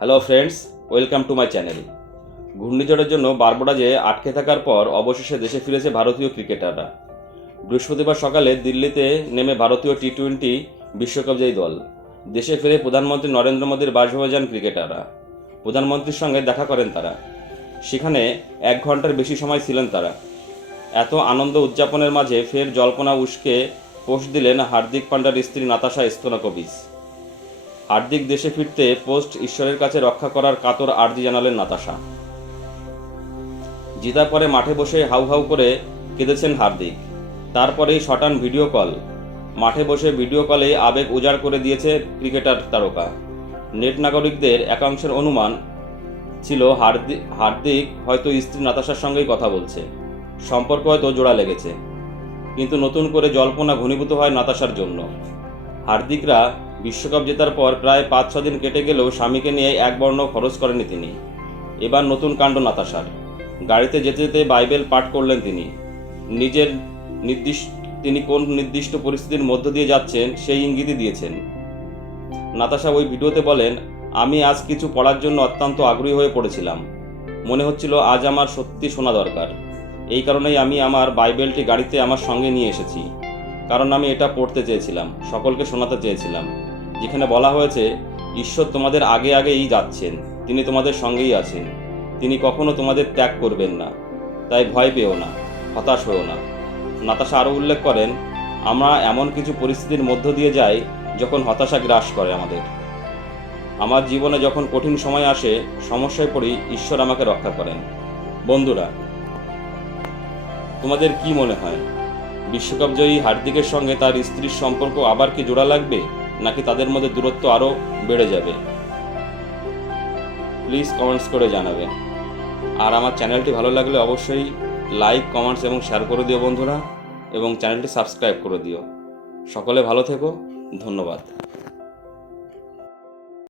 Hello friends welcome to my channel ঘূর্ণিঝড়ের জন্য বারবোডাজে আটকে থাকার পর অবশেষে দেশে ফিরেছে ভারতীয় ক্রিকেটাররা। বৃহস্পতিবার সকালে দিল্লিতে নেমে ভারতীয় টি টোয়েন্টি বিশ্বকাপ জয়ী দল। দেশে ফিরে প্রধানমন্ত্রী নরেন্দ্র মোদীর বাসভবনে যান ক্রিকেটাররা। প্রধানমন্ত্রীর সঙ্গে দেখা করেন তারা। সেখানে এক ঘণ্টার বেশি সময় ছিলেন তারা। এত আনন্দ উদযাপনের মাঝে ফের জল্পনা উস্কে পোষ দিলেন হার্দিক পান্ডার স্ত্রী নাতাশা স্তনাকোভিচ। হার্দিক দেশে ফিরতে পোস্ট ঈশ্বরের কাছে রক্ষা করার কাতর আর্জি জানালেন নাতাশা। জিতার পরে মাঠে বসে হাউ হাউ করে কেঁদেছেন হার্দিক। তারপরেই শটান ভিডিও কল। মাঠে বসে ভিডিও কলে আবেগ উজাড় করে দিয়েছে ক্রিকেটার তারকা। নেট নাগরিকদের একাংশের অনুমান ছিল হার্দিক হার্দিক হয়তো স্ত্রী নাতাশার সঙ্গেই কথা বলছে। সম্পর্ক হয়তো জোড়া লেগেছে। কিন্তু নতুন করে জল্পনা ঘনীভূত হয় নাতাশার জন্য। হার্দিকরা বিশ্বকাপ জেতার পর প্রায় পাঁচ, ছ দিন কেটে গেলেও স্বামীকে নিয়ে এক বর্ণ খরচ করেনি তিনি। এবার নতুন কাণ্ড নাতাশার। গাড়িতে যেতে যেতে বাইবেল পাঠ করলেন তিনি। নিজের নির্দিষ্ট তিনি কোন নির্দিষ্ট পরিস্থিতির মধ্য দিয়ে যাচ্ছেন সেই ইঙ্গিতই দিয়েছেন। নাতাশা ওই ভিডিওতে বলেন, আমি আজ কিছু পড়ার জন্য অত্যন্ত আগ্রহী হয়ে পড়েছিলাম। মনে হচ্ছিল আজ আমার সত্যি শোনা দরকার। এই কারণেই আমি আমার বাইবেলটি গাড়িতে আমার সঙ্গে নিয়ে এসেছি। কারণ আমি এটা পড়তে চেয়েছিলাম, সকলকে শোনাতে চেয়েছিলাম। যেখানে বলা হয়েছে, ঈশ্বর তোমাদের আগে আগেই যাচ্ছেন, তিনি তোমাদের সঙ্গেই আছেন। তিনি কখনো তোমাদের ত্যাগ করবেন না। তাই ভয় পেও না, হতাশ হও না। নাতাশা আরও উল্লেখ করেন, আমরা এমন কিছু পরিস্থিতির মধ্য দিয়ে যাই, যখন হতাশা গ্রাস করে আমাদের। আমার জীবনে যখন কঠিন সময় আসে, সমস্যায় পড়ি, ঈশ্বর আমাকে রক্ষা করেন। বন্ধুরা, তোমাদের কি মনে হয়? বিশ্বকাপ জয়ী হার্দিকের সঙ্গে তার স্ত্রীর সম্পর্ক আবার কি জোড়া লাগবে? নাকি তাদের মধ্যে দূরত্ব আরও বেড়ে যাবে? প্লিজ কমেন্টস করে জানাবেন। আর আমার চ্যানেলটি ভালো লাগলে অবশ্যই লাইক কমেন্টস এবং শেয়ার করে দিও বন্ধুরা, এবং চ্যানেলটি সাবস্ক্রাইব করে দিও। সকলে ভালো থেকো, ধন্যবাদ।